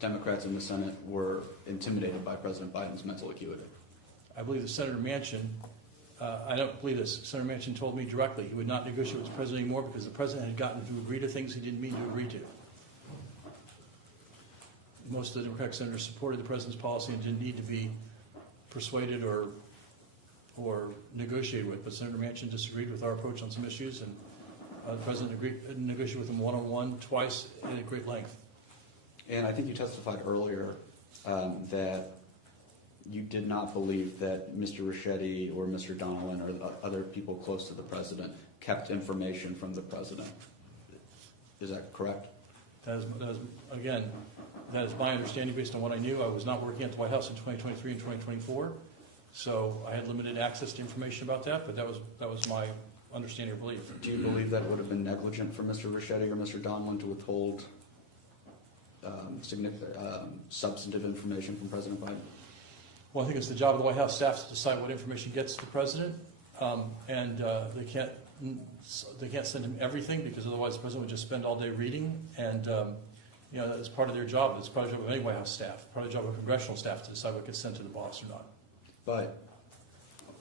Democrats in the Senate were intimidated by President Biden's mental acuity? I believe that Senator Manchin, I don't believe this, Senator Manchin told me directly he would not negotiate with the president anymore because the president had gotten to agree to things he didn't mean to agree to. Most of the Democratic senators supported the president's policy and didn't need to be persuaded or negotiated with, but Senator Manchin disagreed with our approach on some issues, and the president agreed to negotiate with him one-on-one twice at great length. And I think you testified earlier that you did not believe that Mr. Ricchetti or Mr. Donnellan or other people close to the president kept information from the president. Is that correct? That is my understanding based on what I knew. I was not working at the White House in 2023 and 2024, so I had limited access to information about that, but that was my understanding or belief. Do you believe that it would have been negligent for Mr. Ricchetti or Mr. Donnellan to withhold substantive information from President Biden? Well, I think it's the job of the White House staff to decide what information gets to the president, and they can't send him everything because otherwise the president would just spend all day reading. And that's part of their job. It's part of the job of any White House staff, part of the job of congressional staff to decide what gets sent to the boss or not. But,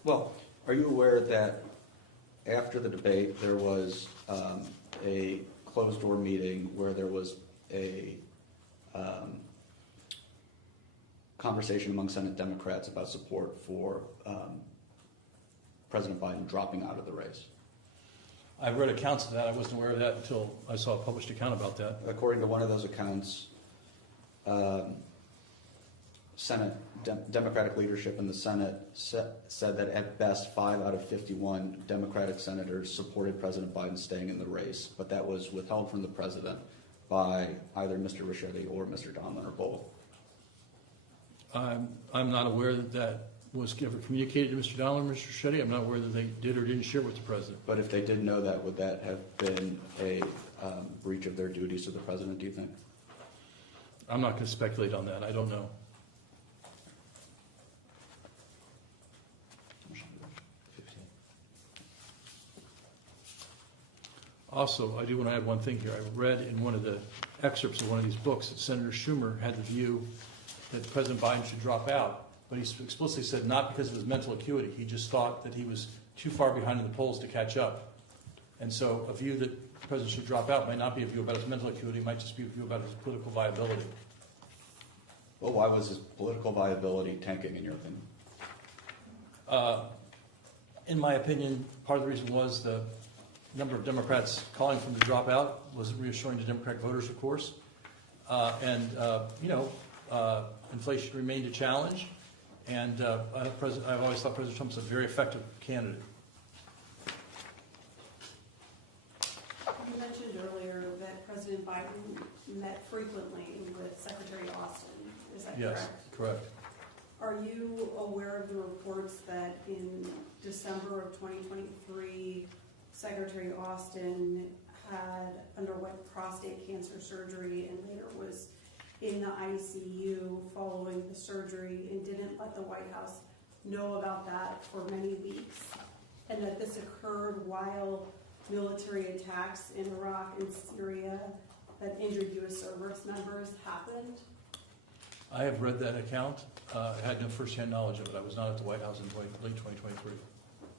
well, are you aware that after the debate there was a closed-door meeting where there was a conversation among Senate Democrats about support for President Biden dropping out of the race? I've read accounts of that. I wasn't aware of that until I saw a published account about that. According to one of those accounts, Senate Democratic leadership in the Senate said that at best 5 out of 51 Democratic senators supported President Biden staying in the race, but that was withheld from the president by either Mr. Ricchetti or Mr. Donnellan or both. I'm not aware that was ever communicated to Mr. Donnellan or Mr. Ricchetti. I'm not aware that they did or didn't share with the president. But if they did know that, would that have been a breach of their duties to the president, do you think? I'm not going to speculate on that. I don't know. Also, I do want to add one thing here. I read in one of the excerpts of one of these books that Senator Schumer had the view that President Biden should drop out, but he explicitly said not because of his mental acuity. He just thought that he was too far behind in the polls to catch up. And so a view that the president should drop out might not be a view about his mental acuity, it might just be a view about his political viability. Well, why was his political viability tanking, in your opinion? In my opinion, part of the reason was the number of Democrats calling for him to drop out was reassuring to Democratic voters, of course. Inflation remained a challenge, and I've always thought President Trump's a very effective candidate. You mentioned earlier that President Biden met frequently with Secretary Austin. Is that correct? Yes, correct. Are you aware of the reports that in December of 2023, Secretary Austin had underwent prostate cancer surgery and later was in the ICU following the surgery and didn't let the White House know about that for many weeks, and that this occurred while military attacks in Iraq and Syria that injured U.S. service members happened? I have read that account. I had no firsthand knowledge of it. I was not at the White House in late 2023.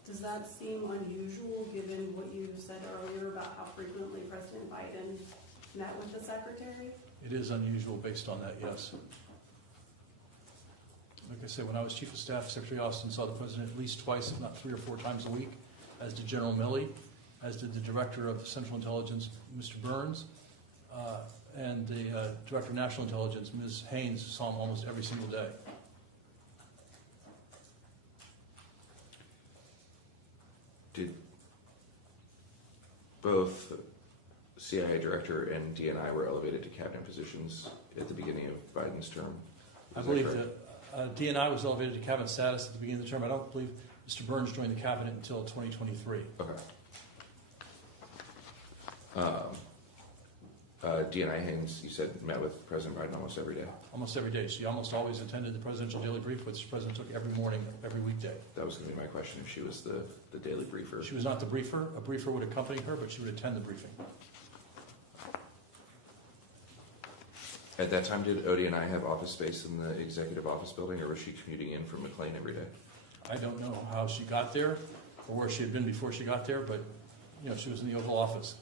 Does that seem unusual given what you said earlier about how frequently President Biden met with the Secretary? It is unusual based on that, yes. Like I said, when I was Chief of Staff, Secretary Austin saw the President at least twice, if not 3 or 4 times a week, as did General Milley, as did the Director of Central Intelligence, Mr. Burns, and the Director of National Intelligence, Ms. Haynes, saw him almost every single day. Did both CIA director and DNI were elevated to cabinet positions at the beginning of Biden's term? I believe that DNI was elevated to cabinet status at the beginning of the term. I don't believe Mr. Burns joined the cabinet until 2023. Okay. DNI Haynes, you said, met with President Biden almost every day? Almost every day. She almost always attended the presidential daily brief, which the president took every morning, every weekday. That was going to be my question, if she was the daily briefer. She was not the briefer. A briefer would accompany her, but she would attend the briefing. At that time, did Odie and I have office space in the executive office building, or was she commuting in from McLean every day? I don't know how she got there or where she had been before she got there, but, you know, she was in the Oval Office.